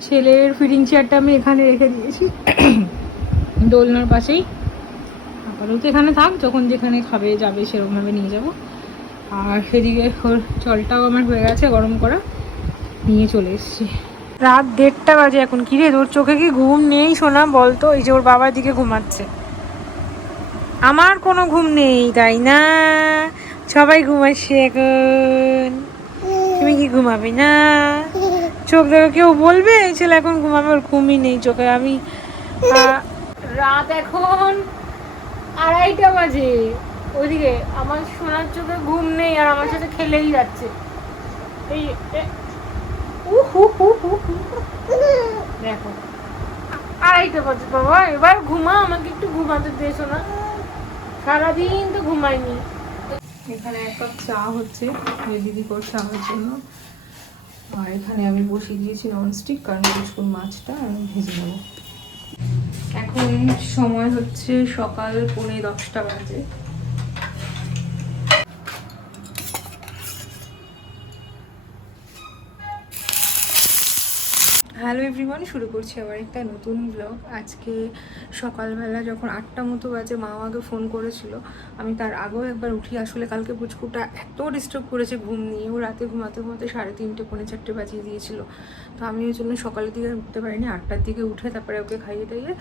ছেলের ফিটিং চেয়ারটা আমি এখানে রেখে দিয়েছি। দোলনার পাশেই। আপাতত এখানে থাক, যখন যেখানে খাবে, যাবে, সেরকমভাবে নিয়ে যাব। আর সেদিকে জলটাও আমার হয়ে গেছে গরম করা। নিয়ে চলে এসেছি। রাত দেড়টা বাজে এখন। কিরে, তোর চোখে কি ঘুম নেই শোনা বলতো এই যে ওর বাবার দিকে ঘুমাচ্ছে। আমার কোনো ঘুম নেই, তাই না? সবাই ঘুমাচ্ছে এখন। তুমি কি ঘুমাবে না? চোখ দেখে কেউ বলবে, এই ছেলে এখন ঘুমাবে, ওর ঘুমই নেই চোখে। আমি রাত এখন আড়াইটা বাজে। ওইদিকে আমার সোনার চোখে ঘুম নেই আর আমার সাথে খেলেই যাচ্ছে। এই। দেখো, আড়াইটা বাজে বাবা, এবার ঘুমা, আমাকে একটু ঘুমাতে দে শোনা সারাদিন তো ঘুমাইনি। এখানে এক কাপ চা হচ্ছে দিদি করছে আমার জন্য। আর এখানে আমি বসিয়ে দিয়েছি ননস্টিক কারণ কিছুক্ষণ মাছটা আমি ভেজে নেব। এখন সময় হচ্ছে সকাল পৌনে দশটা বাজে। হ্যালো এভরিওয়ান শুরু করছি আবার একটা নতুন ব্লগ আজকে সকালবেলা যখন আটটা মতো বাজে মা আমাকে ফোন করেছিল। আমি তার আগেও একবার উঠি। আসলে কালকে পুচকুটা এত ডিস্টার্ব করেছে ঘুম নিয়ে। ও রাতে ঘুমাতে ঘুমাতে সাড়ে তিনটে পৌনে চারটে বাজিয়ে দিয়েছিল। তো আমি ওই জন্য সকালের দিকে উঠতে পারিনি। আটটার দিকে উঠে তারপরে ওকে খাইয়ে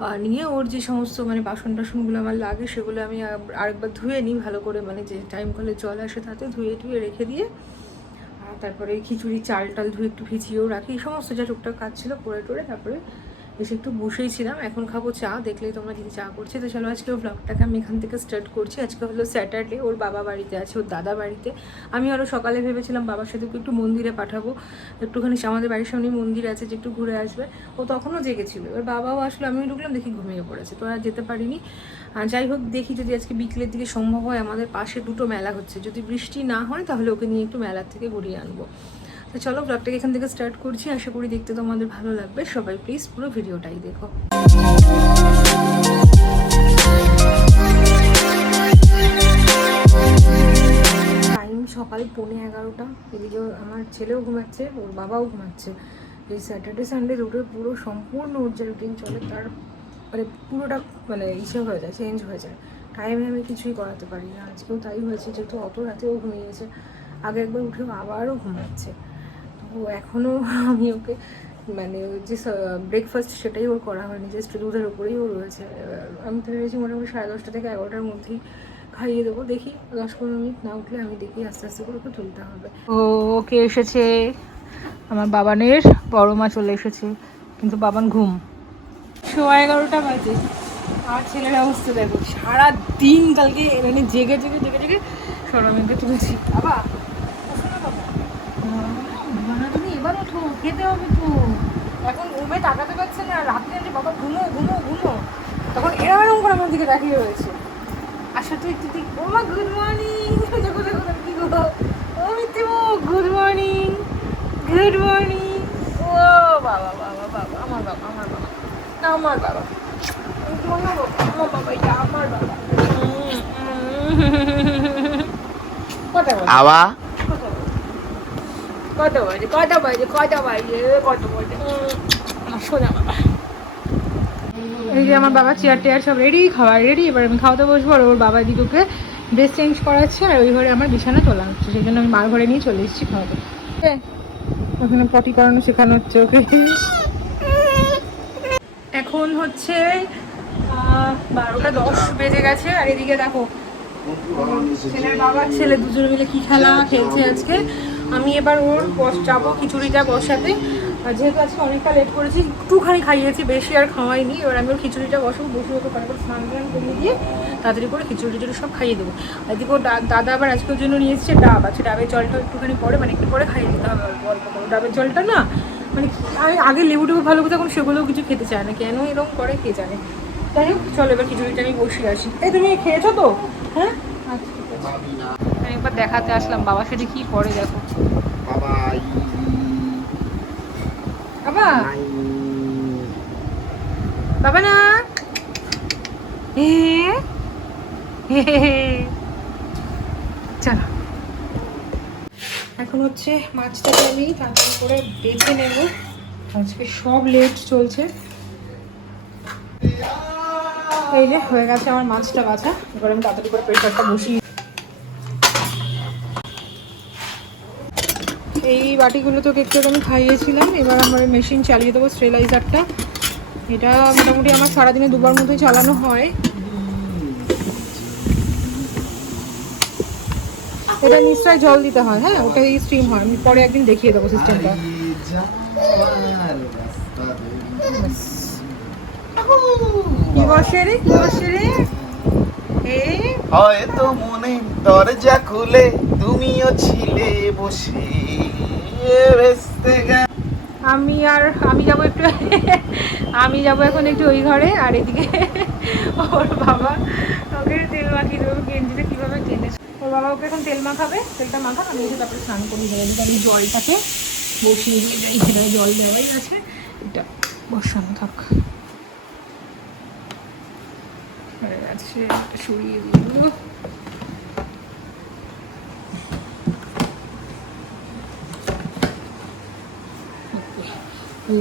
আহ, নিয়ে ওর যে সমস্ত মানে বাসন টাসনগুলো আমার লাগে সেগুলো আমি আর- আরেকবার ধুয়ে নিই ভালো করে। মানে যে টাইম কলে জল আসে তাতে ধুয়ে টুয়ে রেখে দিয়ে তারপরে খিচুড়ি চাল টাল ধুয়ে একটু ভিজিয়েও রাখি। এই সমস্ত যা টুকটাক কাজ ছিল করে টোরে তারপরে এসে একটু বসেই ছিলাম, এখন খাব চা, দেখলেই তোমরা দিদি চা করছে। তো চলো আজকে ব্লগটাকে আমি এখান থেকে স্টার্ট করছি। আজকে হলো স্যাটারডে ওর বাবা বাড়িতে আছে, ওর দাদা বাড়িতে। আমি আরও সকালে ভেবেছিলাম বাবার সাথে একটু মন্দিরে পাঠাবো। একটুখানি আমাদের বাড়ির সামনে মন্দির আছে, যে একটু ঘুরে আসবে। ও তখনও জেগেছিল। এবার বাবাও আসলে আমি ঢুকলাম, দেখি ঘুমিয়ে পড়েছে। তো আর যেতে পারিনি। যাই হোক, দেখি যদি আজকে বিকেলের দিকে সম্ভব হয়, আমাদের পাশে দুটো মেলা হচ্ছে। যদি বৃষ্টি না হয়, তাহলে ওকে নিয়ে একটু মেলার থেকে ঘুরিয়ে আনব। তো চলো ব্লগটাকে এখান থেকে স্টার্ট করছি। আশা করি দেখতে তোমাদের ভালো লাগবে। সবাই প্লিজ পুরো ভিডিওটাই দেখো। টাইম সকাল পৌনে এগারোটা। এদিকে আমার ছেলেও ঘুমাচ্ছে, ওর বাবাও ঘুমাচ্ছে। এই স্যাটারডে সানডে দুটো পুরো সম্পূর্ণ ওর যে রুটিন চলে, তার মানে পুরোটা মানে ইসে হয়ে যায় চেঞ্জ হয়ে যায়। টাইমে আমি কিছুই করাতে পারি না। আজকেও তাই হয়েছে, যেহেতু অত রাতেও ঘুমিয়েছে আগে একবার উঠে আবারও ঘুমাচ্ছে। তো এখনও আমি ওকে মানে যে ব্রেকফাস্ট সেটাই ওর করা হয়নি জাস্ট দুধের উপরেই ও রয়েছে। আমি তো ভেবেছি মোটামুটি সাড়ে দশটা থেকে এগারোটার মধ্যেই খাইয়ে দেবো দেখি দশ পনেরো মিনিট না উঠলে আমি দেখি আস্তে আস্তে করে ওকে তুলতে হবে। ও ওকে এসেছে আমার বাবানের বড় মা চলে এসেছে কিন্তু বাবান ঘুম। সোয়া এগারোটা বাজে আর ছেলের অবস্থা দেখো সারা দিন কালকে মানে জেগে জেগে জেগে জেগে সরমেনকে তুলেছি। বাবা বাবা। এবার ওঠো খেতে হবে তো। এখন ঘুমে তাকাতে পারছে না, রাত্রে যে বাবা ঘুমো ঘুমো ঘুমো। তখন এরম এরম করে আমার দিকে তাকিয়ে রয়েছে। আচ্ছা তুই তুই তুই, ও মা গুড মর্নিং দেখো দেখো কি গো। ও মিত্তিমু গুড মর্নিং গুড মর্নিং ও বাবা বাবা বাবা, আমার বাবা আমার বাবা। আমার বাবা। আমার বাবা আমার বাবা। এটা আমার বাবা বাজে আওয়া? কত বাজে কত বাজে কত বাজে কত বাজে সোজা বাবা। এই যে আমার বাবা চেয়ার টেয়ার সব রেডি খাবার রেডি এবার আমি খাওয়াতে বসবো আর ওর বাবা দিদুকে ড্রেস চেঞ্জ করাচ্ছে আর ওই ঘরে আমার বিছানা তোলা হচ্ছে সেই জন্য আমি মার ঘরে নিয়ে চলে এসেছি খাওয়াতে ওখানে পটি করানো শেখানো হচ্ছে ওকে। এখন হচ্ছে বারোটা দশ বেজে গেছে আর এদিকে দেখো ছেলের বাবা ছেলে দুজন মিলে কি খেলা খেলছে আজকে? আমি এবার ওর বস যাব খিচুড়িটা বসাতে। যেহেতু আজকে অনেকটা লেট করেছি, একটুখানি খাইয়েছি, বেশি আর খাওয়াইনি। এবার আমি ওর খিচুড়িটা বসবো, বসে ওকে করে স্নান টান করিয়ে দিয়ে তাড়াতাড়ি করে খিচুড়ি টিচুড়ি সব খাইয়ে দেবো। এদিকে ওর দাদা আবার আজকের জন্য নিয়ে এসেছে ডাব। আছে ডাবের জলটা একটুখানি পরে মানে একটু পরে খাইয়ে দিতে হবে অল্প করে। ডাবের জলটা না মানে আমি আগে লেবু টেবু ভালো করে এখন সেগুলোও কিছু খেতে চায় না। কেন এরকম করে কে জানে? যাই হোক, চলো এবার খিচুড়িটা আমি বসিয়ে আসি। এই তুমি খেয়েছো তো? হ্যাঁ আচ্ছা ঠিক আছে আমি একবার দেখাতে আসলাম বাবার সাথে কি পরে দেখো। বাবাই বাবা। বাবা না। চলো। এখন হচ্ছে মাছটাকে আমি তাড়াতাড়ি করে বেছে নেব। আজকে সব লেট চলছে। এই যে হয়ে গেছে আমার মাছটা বাছা। এবার আমি তাড়াতাড়ি করে প্রেশারটা বসিয়ে এই বাটিগুলো তো একটু আমি খাইয়েছিলাম, এবার আমার মেশিন চালিয়ে দেবো স্টেলাইজারটা এটা মোটামুটি আমার সারাদিনে দুবার মতোই চালানো হয়। এটা নিশ্চয়ই জল দিতে হয় হ্যাঁ? ওটাই স্টিম হয়। আমি পরে একদিন দেখিয়ে দেবো সিস্টেমটা কি বসে রে? কি বসে হয়তো মনে দরজা খুলে তুমিও ছিলে বসে। আমি আর, আমি যাব একটু, আমি যাব এখন একটু ওই ঘরে, আর এদিকে ওর বাবা ওকে তেল মাখিয়ে দেবো গেঞ্জিতে কীভাবে টেনেছে ওর বাবা ওকে এখন তেল মাখাবে, তেলটা মাখা, আমি এসে তারপরে স্নান করে দেবো আমি জলটাকে বসিয়ে দিয়ে যাই সেটা জল দেওয়াই আছে। এটা বসানো থাক। সরিয়ে দিল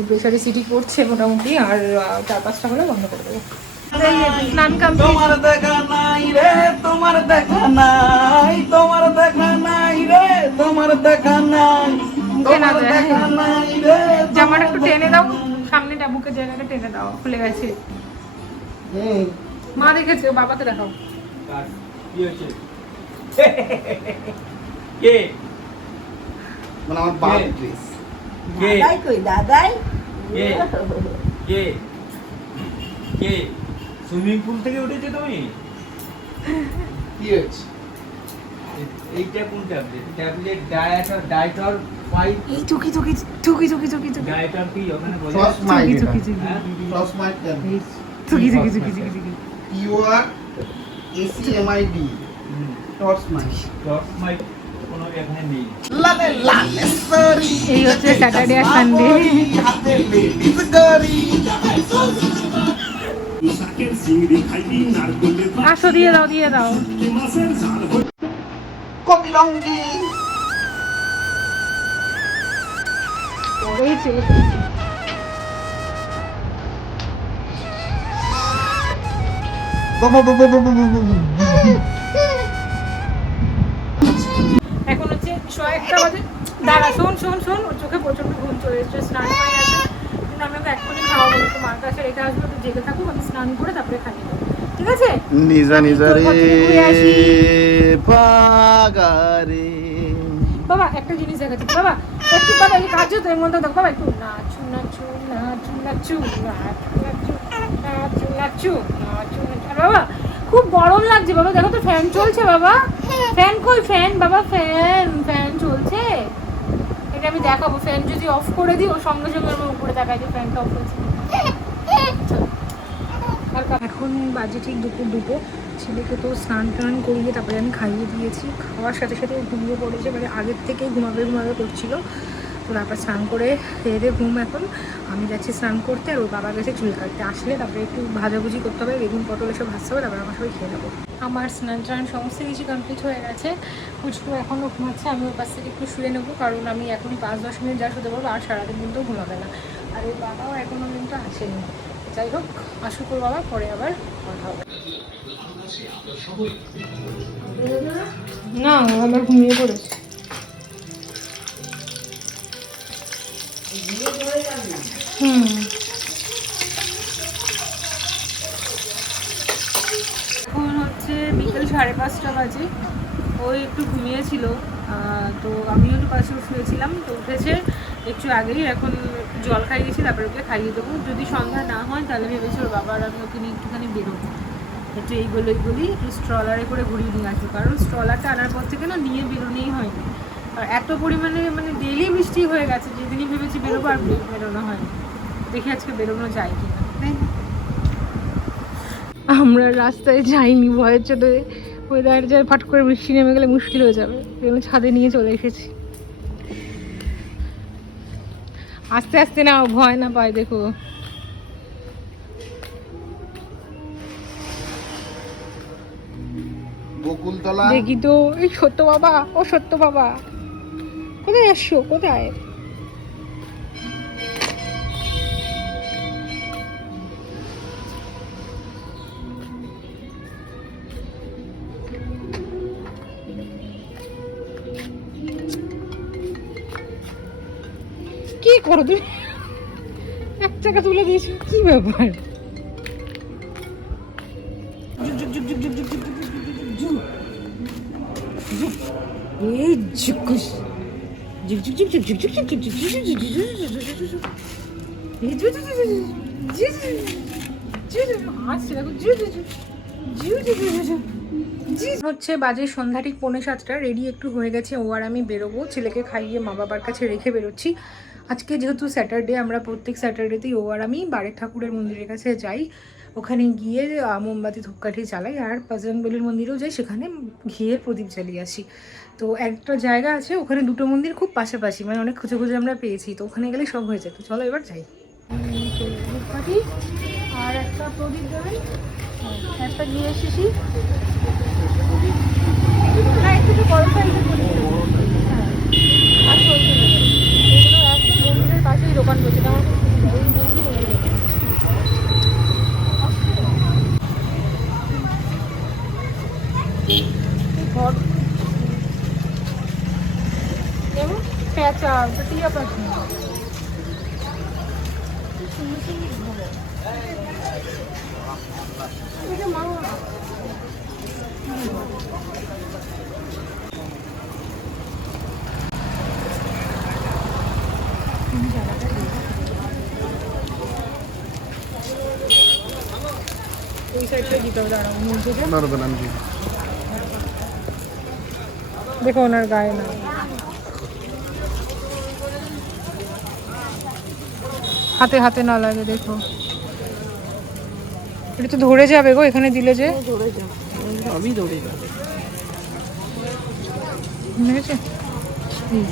প্রেশারে সিটি করছে মোটামুটি আর চার পাঁচটা হলে বন্ধ করে দেবো। স্নান তোমার দেখা নাই রে তোমার দেখা নাই তোমার দেখা নাই রে তোমার দেখা নাই তোমার দেখা নাই রে জামাটা একটু টেনে দাও সামনে বুকের জায়গাটা টেনে দাও খুলে গেছে। মা দেখেছে বাবাকে দেখাও। কি হয়েছে? কে মানে আমার বাপ ড্রেস দাদাই কই? দাদাই? কে? কে? কে? সুইমিং পুল থেকে উঠেছে তুমি? কি হয়েছে? এইটা কোন ট্যাবলেট? ট্যাবলেট ডায়াটার ডায়াটার ওখানে বলে সস মাই টুকি টুকি হ্যাঁ? সস মাই ট্যাবলেট। টুকি টুকি M I D torch mike torch my এই হচ্ছে স্যাটারডে আর সানডে আসো দিয়ে দাও দিয়ে দাও কবি একটা বাজে দাঁড়া শোন শোন শোন ওর চোখে প্রচণ্ড ঘুম চলে এসছে স্নান হয়ে গেছে আমি ওকে এক্ষুনি খাওয়াবো একটু মার কাছে রেখে আসব একটু জেগে থাকুক আমি স্নান করে তারপরে দেবো ঠিক আছে নিজা নিজা রে। পাগারে বাবা একটা জিনিস দেখাচ্ছি বাবা একটু বাবা এই কাজ তো মধ্যে দেখো বাবা একটু নাচু নাচু নাচু নাচু নাচু নাচু নাচু নাচু বাবা খুব গরম লাগছে বাবা, দেখো তো ফ্যান চলছে বাবা। ফ্যান কই ফ্যান বাবা ফ্যান ফ্যান চলছে। এটা আমি দেখাবো ফ্যান যদি অফ করে দিই, ও সঙ্গে সঙ্গে আমার উপরে দেখায় যে ফ্যানটা অফ হয়েছে। এখন বাজে ঠিক দুপুর দুটো। ছেলেকে তো স্নান টান করিয়ে তারপরে আমি খাইয়ে দিয়েছি। খাওয়ার সাথে সাথে ঘুমিয়ে পড়েছে মানে আগের থেকেই ঘুমাবে ঘুমাবে করছিল। তো তারপর স্নান করে খেয়ে ঘুম এখন। আমি যাচ্ছি স্নান করতে আর ওর বাবা গেছে চুল কাটতে। আসলে তারপরে একটু ভাজাভুজি করতে হবে, বেগুন, পটল এসব ভাজতে হবে, তারপরে আমার সবাই খেয়ে নেব। আমার স্নান টান সমস্ত কিছু কমপ্লিট হয়ে গেছে। পুচকু এখনও ঘুমাচ্ছে, আমি ওর পাশ থেকে একটু শুয়ে নেব, কারণ আমি এখনই পাঁচ দশ মিনিট যা শুতে পারব, আর সারাদিন কিন্তু ঘুমাবে না। আর ওর বাবাও এখনও কিন্তু আসেনি। যাই হোক, আসুক ওর বাবা, পরে আবার কথা হবে। না আমার ঘুমিয়ে পড়েছে। এখন হচ্ছে বিকেল সাড়ে পাঁচটা বাজে। ওই একটু ঘুমিয়েছিল তো আমিও একটু পাশে শুয়েছিলাম, তো উঠেছে একটু আগেই। এখন জল খাইয়েছি তারপরে ওকে খাইয়ে দেবো। যদি সন্ধ্যা না হয়, তাহলে ভেবেছি ওর আর আমি ওকে নিয়ে একটুখানি বেরোবো। একটু এইগুলো এইগুলি একটু স্ট্রলারে করে ঘুরিয়ে নিয়ে আসব। কারণ স্ট্রলারটা আনার পর থেকে না নিয়ে বেরোনেই হয়নি। আর এত পরিমাণে মানে ডেলি বৃষ্টি হয়ে গেছে যেদিনই ভেবেছি বেরোবো আর বেরোনো হয়নি। দেখি আজকে বেরোনো যায় কিনা। তাই আমরা রাস্তায় যাইনি ভয়ের চোটে ওয়েদার যায় ফট করে বৃষ্টি নেমে গেলে মুশকিল হয়ে যাবে। জন্য ছাদে নিয়ে চলে এসেছি। আস্তে আস্তে না ভয় না পায় দেখো। দেখি তো এই সত্য বাবা ও সত্য বাবা। কোথায় আসছো? কোথায়? করো তুমি এক টাকা তুলে দিয়েছ কি ব্যাপার হচ্ছে বাজে সন্ধ্যা ঠিক পৌনে সাতটা রেডি একটু হয়ে গেছে ও আর আমি বেরোবো ছেলেকে খাইয়ে মা বাবার কাছে রেখে বেরোচ্ছি আজকে যেহেতু স্যাটারডে আমরা প্রত্যেক স্যাটারডেতেই ও আর আমি বারের ঠাকুরের মন্দিরের কাছে যাই। ওখানে গিয়ে মোমবাতি ধূপকাঠি চালাই আর বজরংবলির মন্দিরেও যাই, সেখানে ঘিয়ের প্রদীপ জ্বালিয়ে আসি। তো একটা জায়গা আছে, ওখানে দুটো মন্দির খুব পাশাপাশি মানে অনেক খুঁজে খুঁজে আমরা পেয়েছি, তো ওখানে গেলে সব হয়ে যায়। তো চলো এবার যাই। আর একটা প্রদীপ দেবেন একটা ঘিয়ে এসেছি। একটু একটু হ্যাঁ সলতে পাশেই দোকান বসে আমার ঘর। এবং প্যাঁচা টিয়া পাখি। মা। দেখো ওনার গায়ে না। হাতে হাতে না লাগে দেখো। এটা তো ধরে যাবে গো এখানে দিলে যে। আমি দৌড়ে যাব। মনে হয়েছে? এই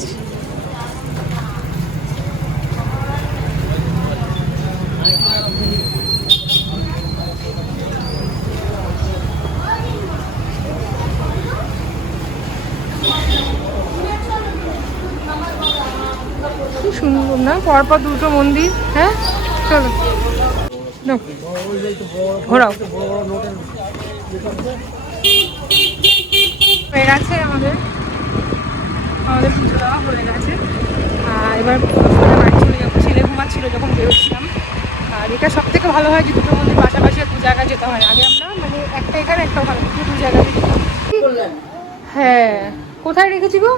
পরপর দুটো মন্দির হ্যাঁ? চলো। ঘোরাও। হয়ে গেছে আমাদের। আমাদের পুজো দেওয়া হয়ে গেছে। আর এবার বাড়ি চলে যাব। ছেলে ঘুমাচ্ছিল যখন বেরোচ্ছিলাম। আর এটা সব থেকে ভালো হয় যে দুটো মন্দির পাশাপাশি দু জায়গায় যেতে হয়। আগে আমরা মানে একটা এখানে, একটা ওখানে। দু জায়গায় হ্যাঁ। কোথায় রেখেছি গো?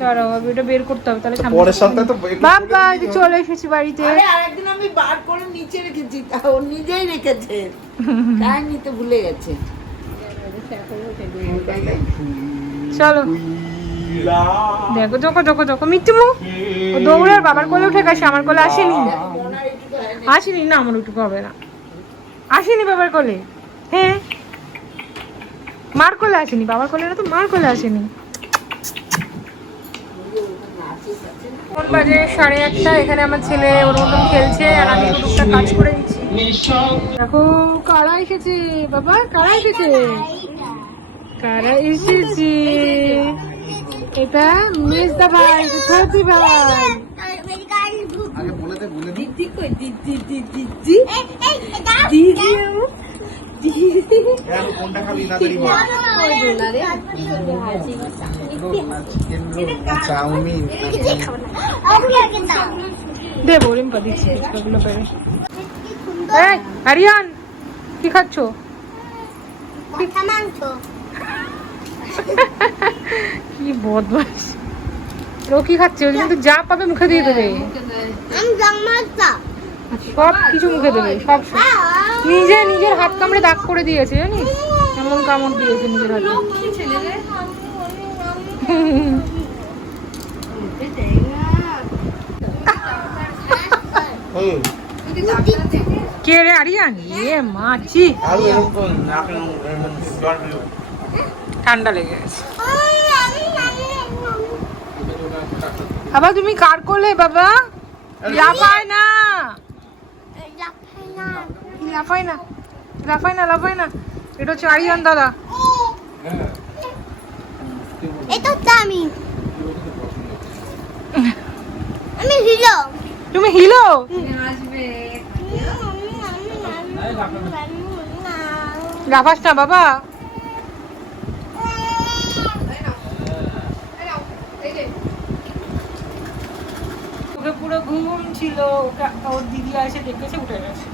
দাঁড়াও আমি ওটা বের করতে হবে তাহলে সামনে পরের সপ্তাহে তো বাবা এই যে চলে এসেছি বাড়িতে। আরে আরেকদিন আমি বার করে নিচে রেখেছি তা ও নিজেই রেখেছে। তাই নিতে ভুলে গেছে। চলো। দেখো দেখো দেখো দেখো মিট্টুমু ও দৌড়ে ওর বাবার কোলে উঠে গেছে আমার কোলে আসেনি। আসেনি না আমার উঠুক হবে না। আসেনি বাবার কোলে। হ্যাঁ? মার কোলে আসেনি বাবার কোলে না তো মার কোলে আসেনি। কোন বাজে সাড়ে একটা এখানে আমার ছেলে ওর মতন খেলছে আর আমি টুকটা কাজ করে দিচ্ছি। দেখো কারা এসেছে? বাবা কারা এসেছে? কারা এসেছে? এটা ভাই এটা ছোটি ভাই। দে বলে দিদি কই দিদি দিদি দিদি দিদি কোনটা খাবি তাড়াতাড়ি বল। Chicken roll chowmein. দে বরিমকা দিচ্ছি ফুচকাগুলো বেড়ে এই আরিয়ান কি খাচ্ছ? কি বদমাস ও কি খাচ্ছে? ও কিন্তু যা পাবে মুখে দিয়ে দেবে। সব কিছু মুখে দেবে, সব। নিজে নিজের হাত কামড়ে দাগ করে দিয়েছে, জানিস? এমন কামড় দিয়েছে নিজের হাতে। কে রে আরিয়ান এ মাছি ঠান্ডা লেগে গেছে। আবার তুমি কার করলে বাবা? লাফায় না। লাফাই না লাফাই না লাফাই না এটা হচ্ছে আরিয়ান দাদা। এটা হচ্ছে আমি। আমি হিরো। তুমি হিলো লাফাস না বাবা। ওকে পুরো ঘুম ছিল ওকে ওর দিদি এসে ডেকেছে উঠে গেছে।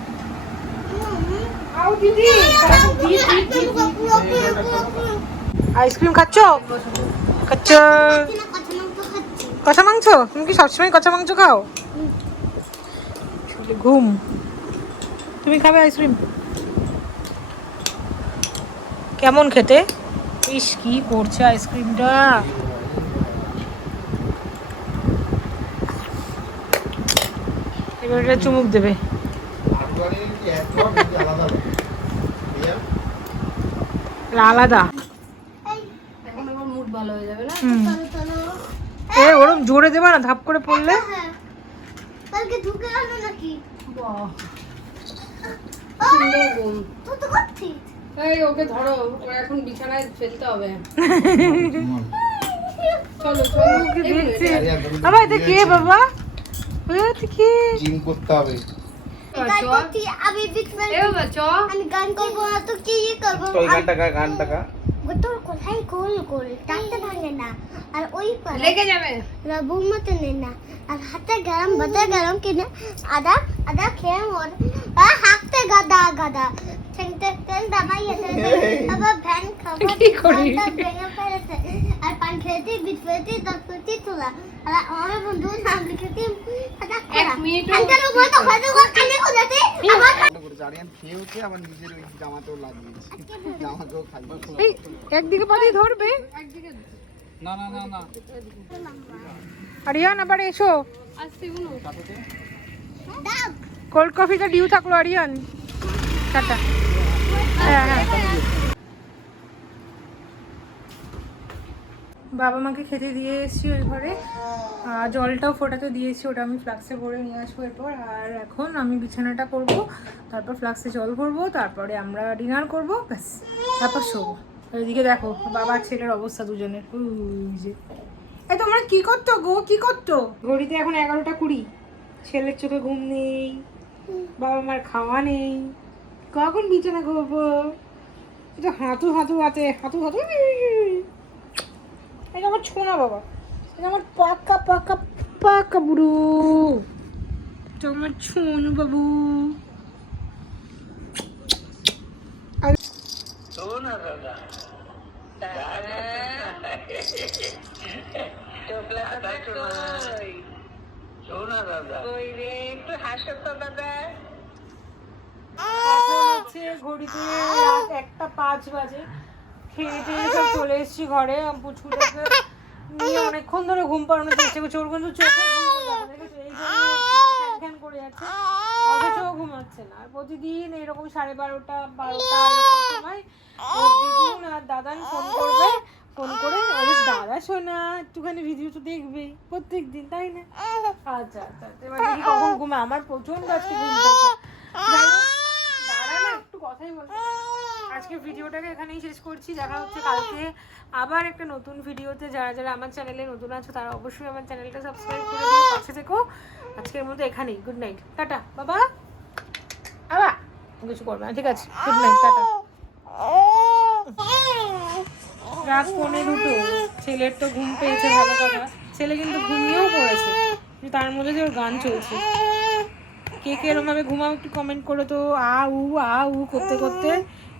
আইসক্রিম খাচ্ছ? খাচ্ছ। কষা মাংস? তুমি কি সবসময় কষা মাংস খাও? ঘুম। তুমি খাবে আইসক্রিম? কেমন খেতে? ইস, কি করছে আইসক্রিমটা। এবার এটা চুমুক দেবে। আলাদা। এখন আমার মুড ভালো হয়ে যাবে এ ওরম জোরে দেবা না ধাপ করে পড়লে? হ্যাঁ কালকে ঢুকে গেল নাকি? বাহ। সুন্দর ঘুম তুই তো করছিস এই ওকে ধরো ও এখন বিছানায় ফেলতে হবে। চলো চলো। ওকে দেখছে। এটা কে বাবা? কে? জিম করতে হবে। গান করছি আমি বিটমেন এ বাবা চ আমি গান করব না তো কি ইয়ে করব তো ওই গানটা গা গানটা গা তোর কোথায় গোল গোল টাকতে ভাঙে না আর ওই পারে লেগে যাবে রবুর মতো নেই না আর হাতে গরম বাতা গরম কিনে আদা আদা খেয়ে মোর আর হাঁকতে গাদা গাদা পান একদিকে পা ধরবে? না না না না। আরিয়ান আবার এসো। কোল্ড কফিটা ডিউ থাকল আরিয়ান। টাটা হ্যাঁ হ্যাঁ বাবা মাকে খেতে দিয়ে এসেছি ওই ঘরে। আর জলটাও ফোটাতে দিয়েছি, ওটা আমি ফ্লাক্সে ভরে নিয়ে আসব এরপর। আর এখন আমি বিছানাটা করব, তারপর ফ্লাক্সে জল ভরবো, তারপরে আমরা ডিনার করব, ব্যাস। তারপর শোবো। ওইদিকে দেখো বাবার ছেলের অবস্থা দুজনের। যে। এই তোমরা কি করতো গো? কি করতো? ঘড়িতে এখন এগারোটা কুড়ি। ছেলের চোখে ঘুম নেই বাবা মার খাওয়া নেই। কখন বিছানা করব? এটা হাঁটু হাঁটু হাতে হাঁটু হাঁটু এটা আমার ছোনা বাবা। এটা আমার পাকা পাকা পাকা বুড়ো। এটা আমার ছোনু বাবু। এখন হচ্ছে ঘড়িতে রাত একটা পাঁচ বাজে। খেয়ে টেয়ে সব চলে এসেছি ঘরে। পুচকুটাকে নিয়ে অনেকক্ষণ ধরে ঘুম পাড়ানোর চেষ্টা করছি। ওর কিন্তু চোখে ঘুম করে যাচ্ছে। অথচ ঘুমাচ্ছে না। আর প্রতিদিন এরকম সাড়ে বারোটা বারোটা এরকম সময় দিদুন আর দাদান ফোন করবে। ফোন করে আরে দাদা শোনা একটুখানি ভিডিও তো দেখবে। প্রত্যেক দিন তাই না? আচ্ছা আচ্ছা আচ্ছা। এবার কখন ঘুমা। আমার প্রচণ্ড আজকে ঘুম পাচ্ছে যাই হোক, দাঁড়া না একটু কথাই বলতে। আজকে ভিডিওটাকে এখানেই শেষ করছি। দেখা হচ্ছে কালকে আবার একটা নতুন ভিডিওতে। যারা যারা আমার চ্যানেলে নতুন আছো, তারা অবশ্যই আমার চ্যানেলটা সাবস্ক্রাইব করে দিও, পাশে থেকো। আজকের মতো এখানেই। Good night tata. বাবা। বাবা। কিছু করবে না, ঠিক আছে। Good night tata. রাত পৌনে দুটো ছেলের তো ঘুম পেয়েছে, ভালো কথা। ছেলে কিন্তু ঘুমিয়েও পড়েছে। তার মধ্যে যে ওর গান চলছে। কে কে এরকম ভাবে ঘুমাও একটু কমেন্ট করো তো। আ উ আ উ করতে করতে।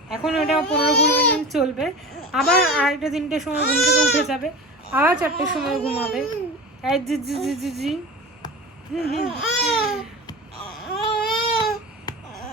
এখন ওটা পনেরো কুড়ি মিনিট চলবে। আবার আড়াইটা তিনটের সময় ঘুম থেকে উঠে যাবে। আবার চারটের সময় ঘুমাবে। জি জি জি জি জি। হুম, হুম।